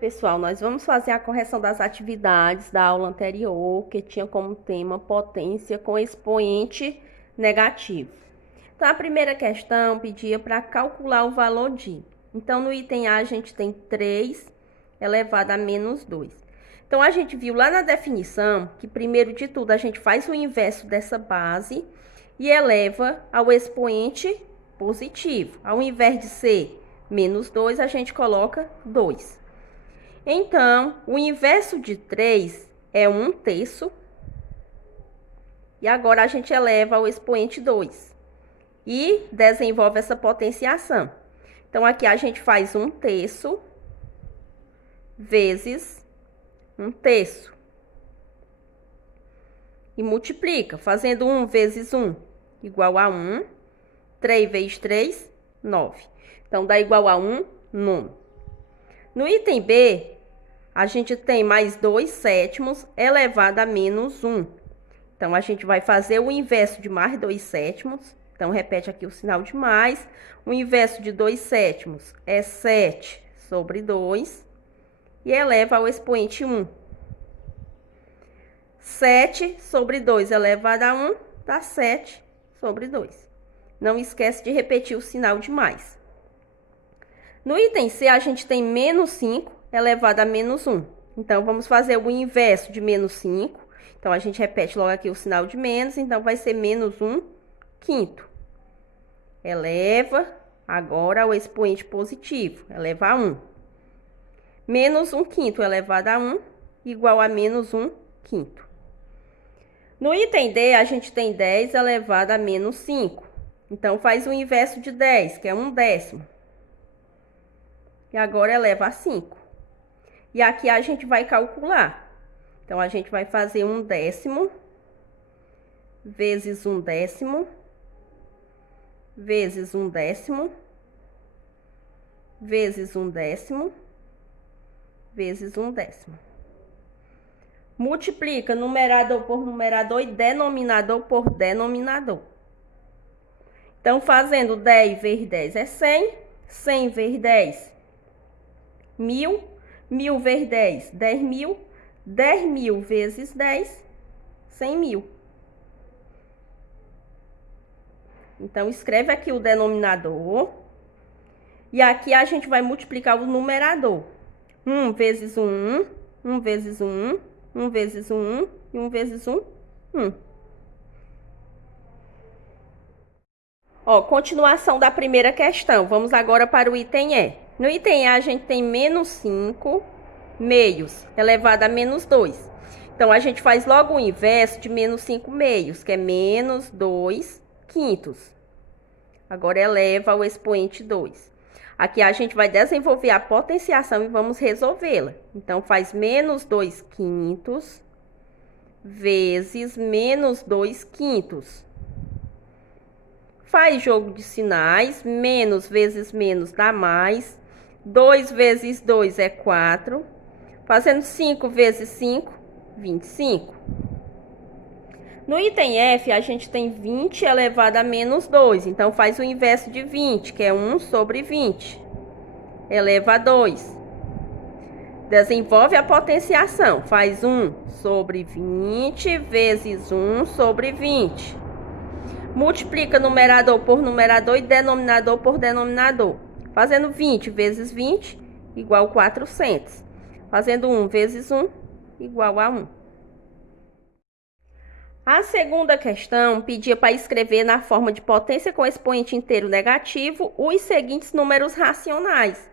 Pessoal, nós vamos fazer a correção das atividades da aula anterior, que tinha como tema potência com expoente negativo. Então, a primeira questão pedia para calcular o valor de. Então, no item A, a gente tem 3 elevado a menos 2. Então, a gente viu lá na definição que, primeiro de tudo, a gente faz o inverso dessa base e eleva ao expoente positivo. Ao invés de ser menos 2, a gente coloca 2. Então, o inverso de 3 é 1/3. E agora a gente eleva ao expoente 2. E desenvolve essa potenciação. Então, aqui a gente faz 1/3 vezes 1/3. E multiplica, fazendo 1 vezes 1 igual a 1. 3 vezes 3, 9. Então, dá igual a 1 nono. No item B, a gente tem mais 2/7 elevado a menos 1. Então, a gente vai fazer o inverso de mais 2/7. Então, repete aqui o sinal de mais. O inverso de 2/7 é 7 sobre 2. E eleva ao expoente 1. 7 sobre 2 elevado a 1 dá 7 sobre 2. Não esquece de repetir o sinal de mais. No item C, a gente tem menos 5 elevado a menos 1. Então, vamos fazer o inverso de menos 5. Então, a gente repete logo aqui o sinal de menos. Então, vai ser menos 1/5. Eleva agora ao expoente positivo. Eleva a 1. Menos 1/5 elevado a 1 igual a menos 1/5. No item D, a gente tem 10 elevado a menos 5. Então, faz o inverso de 10, que é 1/10. E agora eleva a 5. E aqui a gente vai calcular. Então, a gente vai fazer 1/10 vezes 1/10 vezes 1/10 vezes 1/10 vezes 1/10. Multiplica numerador por numerador e denominador por denominador. Então, fazendo 10 vezes 10 é 100. 100 vezes 10, 1000. 1000 vezes 10, 10.000. 10.000 vezes 10, 100.000. Então, escreve aqui o denominador. E aqui a gente vai multiplicar o numerador. 1 vezes 1, 1 vezes 1, 1 vezes 1 e 1 vezes 1, 1. Ó, continuação da primeira questão. Vamos agora para o item E. No item E, a gente tem menos 5 meios elevado a menos 2. Então, a gente faz logo o inverso de menos 5 meios, que é menos 2/5. Agora, eleva ao expoente 2. Aqui, a gente vai desenvolver a potenciação e vamos resolvê-la. Então, faz menos 2/5 vezes menos 2/5. Faz jogo de sinais, menos vezes menos dá mais. 2 vezes 2 é 4. Fazendo 5 vezes 5, 25. No item F, a gente tem 20 elevado a menos 2. Então, faz o inverso de 20, que é 1 sobre 20. Eleva a 2. Desenvolve a potenciação. Faz 1 sobre 20 vezes 1 sobre 20. Multiplica numerador por numerador e denominador por denominador. Fazendo 20 vezes 20, igual a 400. Fazendo 1 vezes 1, igual a 1. A segunda questão pedia para escrever na forma de potência com expoente inteiro negativo os seguintes números racionais.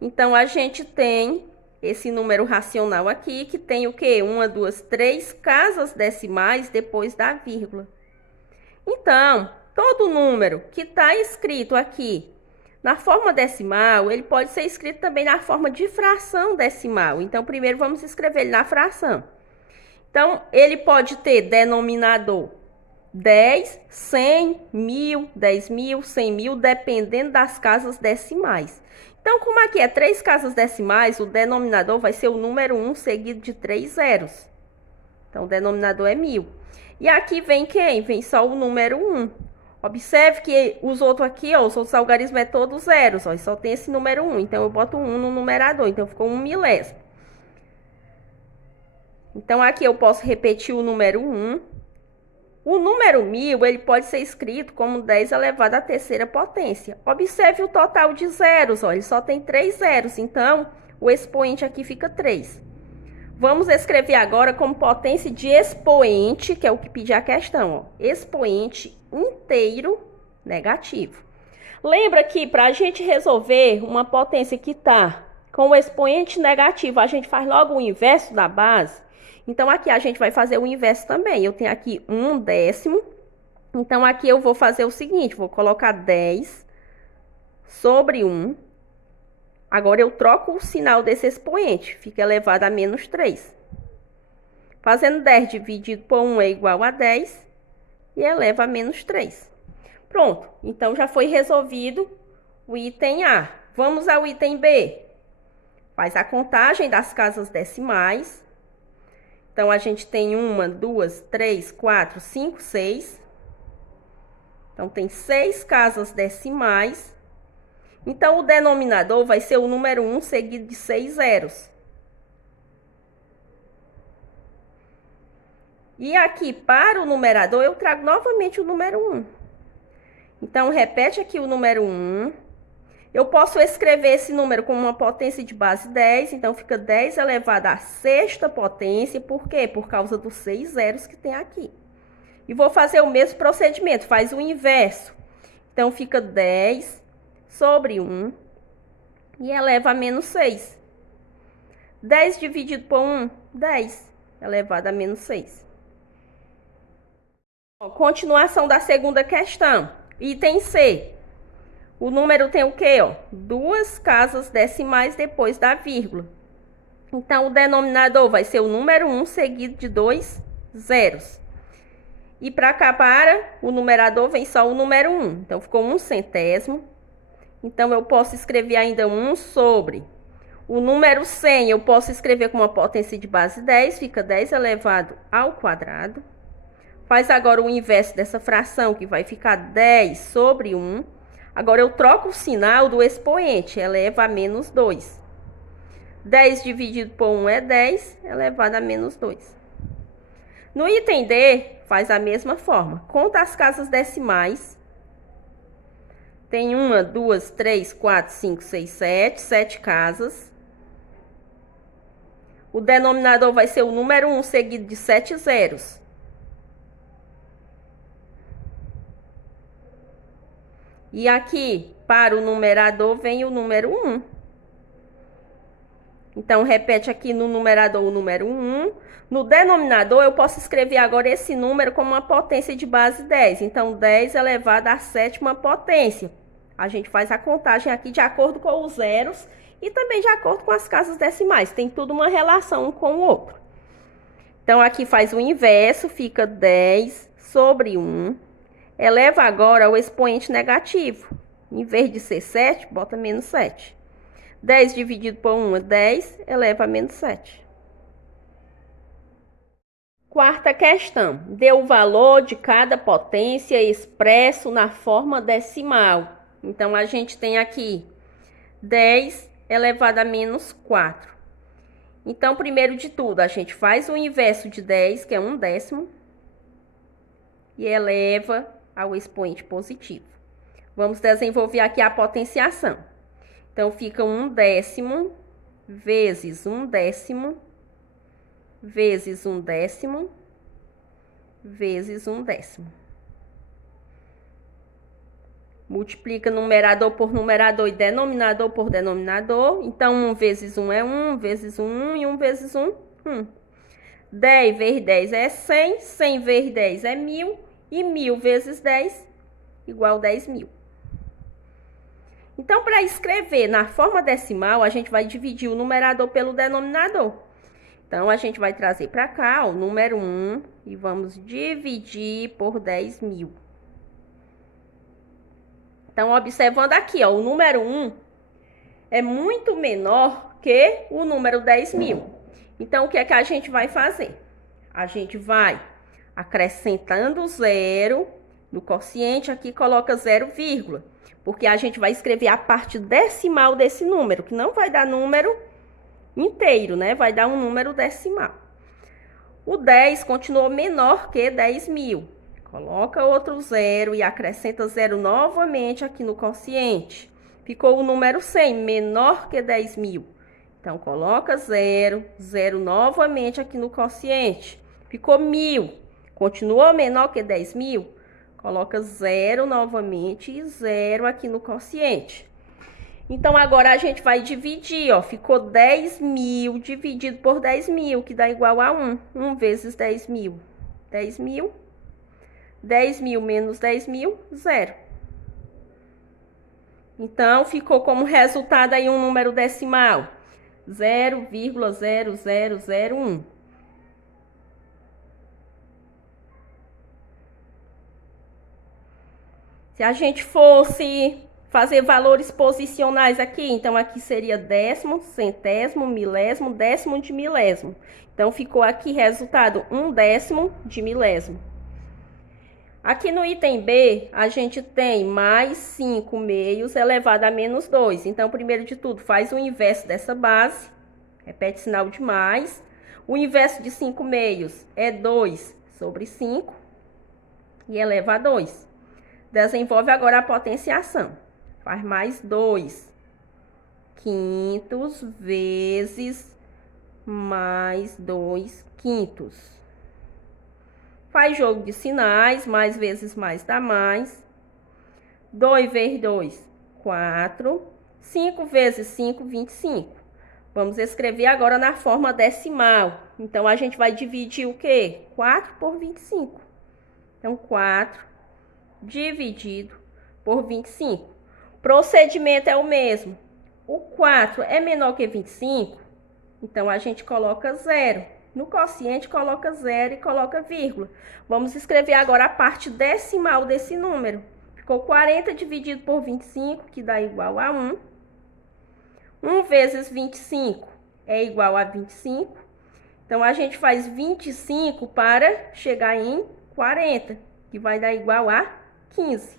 Então, a gente tem esse número racional aqui, que tem o quê? 1, 2, 3 casas decimais depois da vírgula. Então, todo número que está escrito aqui na forma decimal, ele pode ser escrito também na forma de fração decimal. Então, primeiro vamos escrever ele na fração. Então, ele pode ter denominador 10, 100, 1000, 10.000, 100.000, dependendo das casas decimais. Então, como aqui é 3 casas decimais, o denominador vai ser o número 1 seguido de 3 zeros. Então, o denominador é 1000. E aqui vem quem? Vem só o número 1. Observe que os outros aqui, ó, os outros algarismos é todos zeros, ó, e só tem esse número 1. Então, eu boto 1 no numerador, então ficou 1 milésimo. Então, aqui eu posso repetir o número 1. O número 1000, ele pode ser escrito como 10 elevado à terceira potência. Observe o total de zeros, ó, ele só tem 3 zeros, então o expoente aqui fica 3. Vamos escrever agora como potência de expoente, que é o que pede a questão, ó, expoente inteiro negativo. Lembra que para a gente resolver uma potência que está com o expoente negativo, a gente faz logo o inverso da base? Então, aqui a gente vai fazer o inverso também. Eu tenho aqui 1/10. Então, aqui eu vou fazer o seguinte, vou colocar 10 sobre 1. Agora, eu troco o sinal desse expoente, fica elevado a menos 3. Fazendo 10 dividido por 1 é igual a 10 e eleva a menos 3. Pronto, então já foi resolvido o item A. Vamos ao item B. Faz a contagem das casas decimais. Então, a gente tem 1, 2, 3, 4, 5, 6. Então, tem 6 casas decimais. Então, o denominador vai ser o número 1 seguido de 6 zeros. E aqui, para o numerador, eu trago novamente o número 1. Então, repete aqui o número 1. Eu posso escrever esse número como uma potência de base 10, então fica 10 elevado à sexta potência. Por quê? Por causa dos 6 zeros que tem aqui. E vou fazer o mesmo procedimento, faz o inverso. Então, fica 10 sobre 1 e eleva a menos 6. 10 dividido por 1, 10, elevado a menos 6. Continuação da segunda questão. Item C. O número tem o quê? Ó? 2 casas decimais depois da vírgula. Então, o denominador vai ser o número 1 seguido de 2 zeros. E para cá, para o numerador, vem só o número 1. Então, ficou 1 centésimo. Então, eu posso escrever ainda 1 sobre. O número 100, eu posso escrever com uma potência de base 10. Fica 10 elevado ao quadrado. Faz agora o inverso dessa fração, que vai ficar 10 sobre 1. Agora, eu troco o sinal do expoente, eleva a menos 2. 10 dividido por 1 é 10, elevado a menos 2. No item D, faz a mesma forma. Conta as casas decimais. Tem 1, 2, 3, 4, 5, 6, 7. 7 casas. O denominador vai ser o número 1 seguido de 7 zeros. E aqui, para o numerador, vem o número 1. Então, repete aqui no numerador o número 1. No denominador, eu posso escrever agora esse número como uma potência de base 10. Então, 10 elevado à sétima potência. A gente faz a contagem aqui de acordo com os zeros e também de acordo com as casas decimais. Tem tudo uma relação um com o outro. Então, aqui faz o inverso, fica 10 sobre 1. Eleva agora o expoente negativo. Em vez de ser 7, bota menos 7. 10 dividido por 1 é 10, eleva a menos 7. Quarta questão. Dê o valor de cada potência expresso na forma decimal. Então, a gente tem aqui 10 elevado a menos 4. Então, primeiro de tudo, a gente faz o inverso de 10, que é 1/10, e eleva ao expoente positivo. Vamos desenvolver aqui a potenciação. Então, fica 1/10 vezes 1/10 vezes 1/10 vezes 1/10. Multiplica numerador por numerador e denominador por denominador. Então, 1 vezes 1 é 1, vezes 1 e 1 vezes 1, 1. 10 vezes 10 é 100, 100 vezes 10 é 1000 e 1000 vezes 10 igual 10.000. Então, para escrever na forma decimal, a gente vai dividir o numerador pelo denominador. Então, a gente vai trazer para cá o número 1 e vamos dividir por 10.000. Então, observando aqui, ó, o número 1 é muito menor que o número 10.000. Então, o que é que a gente vai fazer? A gente vai acrescentando o zero No quociente, aqui coloca 0, porque a gente vai escrever a parte decimal desse número, que não vai dar número inteiro, né? Vai dar um número decimal. O 10 continuou menor que 10.000. Coloca outro 0 e acrescenta 0 novamente aqui no quociente. Ficou o número 100, menor que 10.000. Então, coloca 0, 0 novamente aqui no quociente. Ficou 1.000. Continua menor que 10.000. Coloca 0 novamente e 0 aqui no quociente. Então, agora a gente vai dividir, ó. Ficou 10.000 dividido por 10.000, que dá igual a 1. 1 vezes 10.000. 10.000. 10.000 menos 10.000, 0. Então, ficou como resultado aí um número decimal. 0,0001. Se a gente fosse fazer valores posicionais aqui, então aqui seria décimo, centésimo, milésimo, décimo de milésimo. Então, ficou aqui resultado 1/10 de milésimo. Aqui no item B, a gente tem mais 5 meios elevado a menos 2. Então, primeiro de tudo, faz o inverso dessa base. Repete sinal de mais. O inverso de 5 meios é 2 sobre 5 e eleva a 2. Desenvolve agora a potenciação. Faz mais 2 quintos vezes mais 2 quintos. Faz jogo de sinais, mais vezes mais dá mais. 2 vezes 2, 4. 5 vezes 5, 25. Vamos escrever agora na forma decimal. Então, a gente vai dividir o quê? 4 por 25. Então, 4 dividido por 25. O procedimento é o mesmo. O 4 é menor que 25, então a gente coloca 0. No quociente, coloca 0 e coloca vírgula. Vamos escrever agora a parte decimal desse número. Ficou 40 dividido por 25, que dá igual a 1. 1 vezes 25 é igual a 25. Então, a gente faz 25 para chegar em 40, que vai dar igual a 15.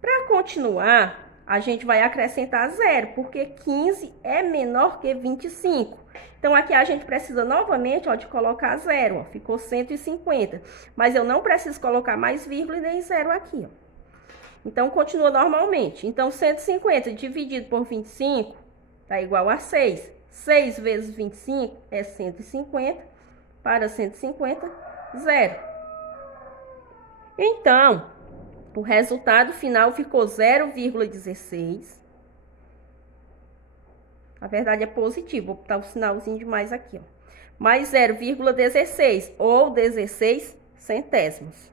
Para continuar, a gente vai acrescentar 0, porque 15 é menor que 25. Então, aqui a gente precisa novamente, ó, de colocar 0, ó, ficou 150. Mas eu não preciso colocar mais vírgula e nem 0 aqui, ó. Então, continua normalmente. Então, 150 dividido por 25 dá igual a 6. 6 vezes 25 é 150. Para 150, 0. Então, o resultado final ficou 0,16. Na verdade, é positivo. Vou botar o sinalzinho de mais aqui, ó. Mais 0,16 ou 16 centésimos.